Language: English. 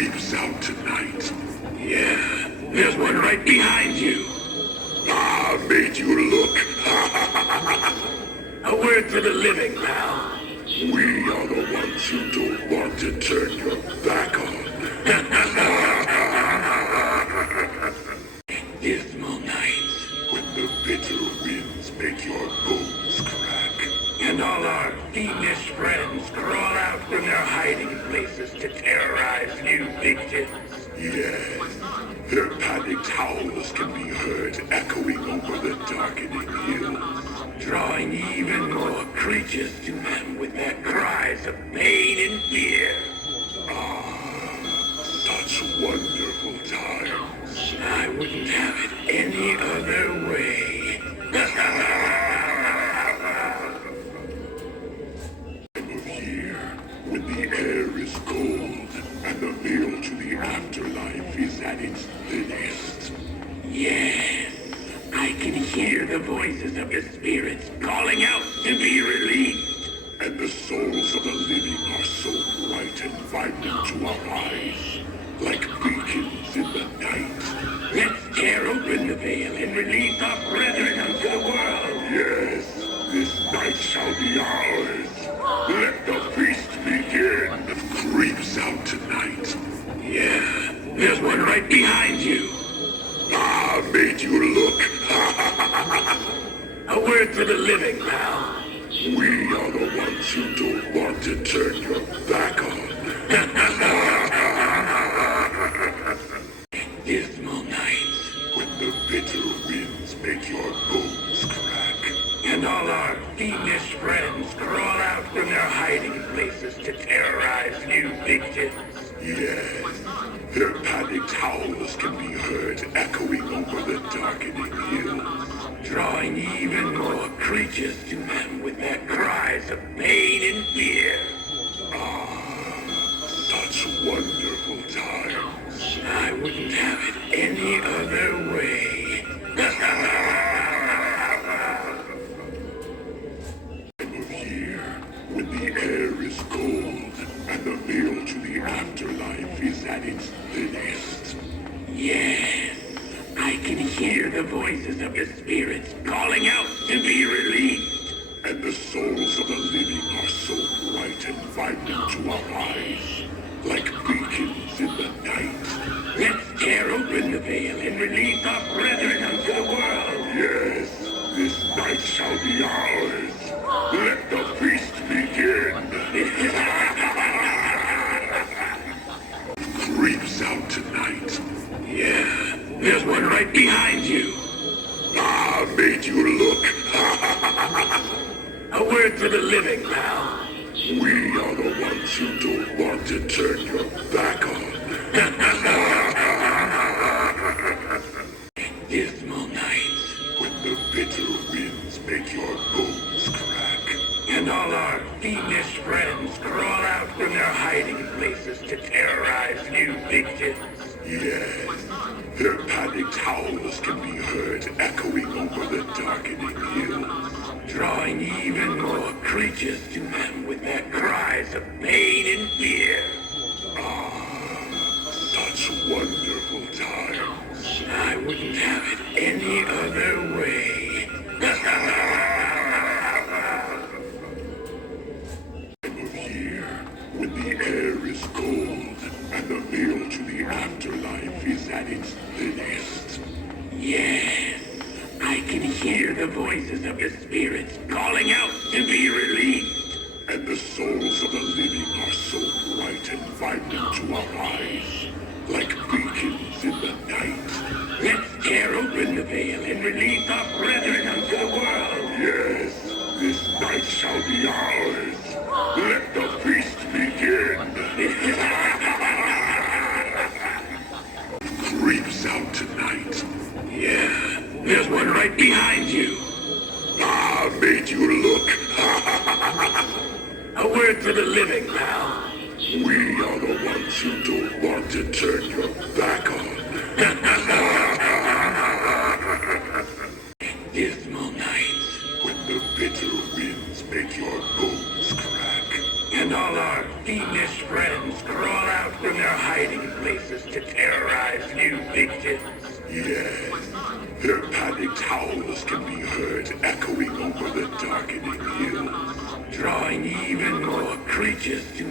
creeps out tonight. Yeah, there's one right behind you. Made you look. A word to the living, pal. We are the ones you don't want to turn your back on. Dismal nights, When the bitter winds make your bones crack. and all our fiendish friends crawl out from their hiding places to terrorize new victims. Yes, their panicked howls can be heard echoing over the darkening hills. Drawing even more creatures to them with their cries of pain and fear. Such wonderful times. I wouldn't have it any other way. Time of year, when the air is cold and the veil to the afterlife is at its thinnest. Yes, I can hear the voices of the spirits calling out to be released. And the souls of the living are so bright and vibrant to our eyes, like beacons in the night. Let's tear open the veil and release our brethren unto the world. Yes, this night shall be ours. Let the feast begin. Creeps out tonight. Yeah, there's one right behind you. Made you look. A word to the living, pal. We are the ones you don't want to turn your back on. Dismal nights, When the bitter winds make your bones crack. and all our fiendish friends crawl out from their hiding places to terrorize new victims. Yes, their panicked howls can be heard echoing over the darkening hills. Drawing even more creatures to them with their cries of pain and fear. Such wonderful times. I wouldn't have it any other way. Time of year, when the air is cold and the veil to the afterlife is at its thinnest. Yes, I can hear the voices of the spirits calling out to be released. And the souls of the living are so bright and vibrant to our eyes, like beacons in the night. Let's tear open the veil and release our brethren unto the world. Yes, this night shall be ours. Let the feast begin. Creeps out tonight. Yeah, there's one right behind you. Made you look. A word to the living, pal. We are the ones you don't want to turn your back on. Dismal nights, When the bitter winds make your bones crack. and all our fiendish friends crawl out from their hiding places to terrorize new victims. Yes, their panicked howls can be heard echoing over the darkening hills. Drawing even more creatures to them with their cries of pain and fear. Such wonderful times. I wouldn't have it any other way. Time of year, when the air is cold and the veil to the afterlife is at its thinnest. Yes, I can hear the voices of the spirits calling out to be released. And the souls of the living are so bright and vibrant to our eyes, like beacons in the night. Let's tear open the veil and release our brethren unto the world. Yes, this night shall be ours. Let the feast begin. Creeps out tonight. Yeah, there's one right behind you. Made you look. A word to the living, pal. We are the ones you don't want to turn your back on. Dismal nights, When the bitter winds make your bones crack. and all our fiendish friends crawl out from their hiding places to terrorize new victims. Yes, their panicked howls can be heard echoing over the darkening hills. Drawing even more creatures to